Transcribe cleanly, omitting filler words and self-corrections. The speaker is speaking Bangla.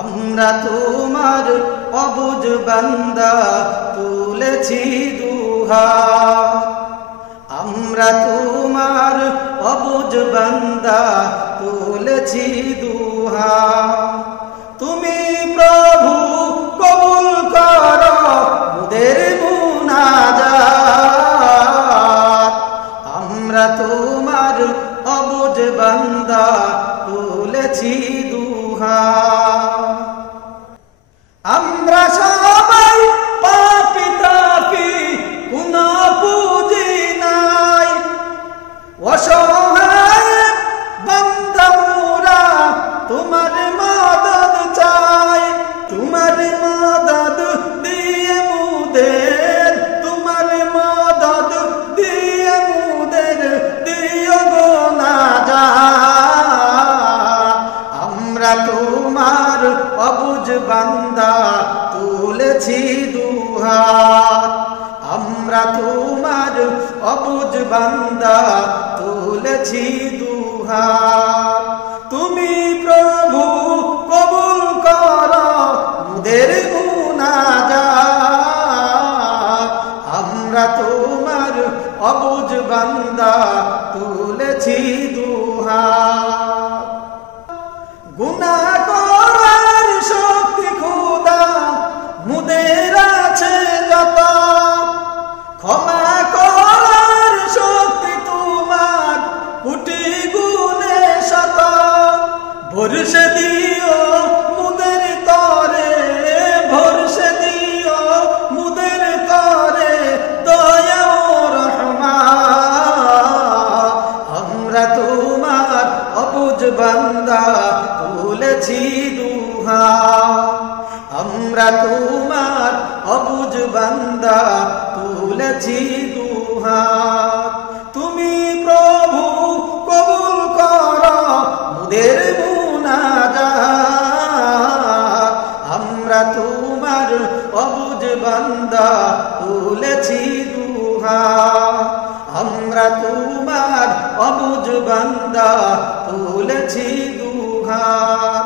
আমরা তোমার অবুঝ বান্দা তুলেছি দুহাত। আমরা তোমার অবুঝ বান্দা তুলেছি দুহাত। তুমি প্রভু কবুল করো মোদের মুনাজাত। আমরা তোমার অবুঝ বান্দা তুলেছি দুহাত। আমরা সবাই পাপী তাপী, গুনাহ পুঁজি নাই, অসহায় বান্দা মোরা তোমার মদদ চাই। তোমার মদদ দিয়ে মুদের, তোমার মদদ দিয়ে মুদের দিও গো নাজাত। আমরা তোমার অবুঝ বান্দা তুলেছি দুহাত। আমরা তোমার অবুঝ বান্দা তুলেছি দুহাত। তুমি প্রভু কবুল করো মোদের মুনাজাত। আমরা তোমার অবুঝ বান্দা তুলেছি দুহাত। গুনাহ করার শক্তি খোদা মুদের আছে যত, ক্ষমা করার শক্তি তোমার কোটি গুণে শত। ভরসে দিও মুদের তরে, ভরসে দিও মুদের তরে দয়া ও রহমত। আমরা তোমার অবুঝ বান্দা তুলেছি দুহাত। আমরা তোমার অবুঝ বান্দা তুলেছি দুহাত। তুমি প্রভু কবুল করো মোদের মুনাজাত। আমরা তোমার অবুঝ বান্দা তুলেছি দুহাত। আমরা তোমার অবুঝ বান্দা তুলেছি দুহাত।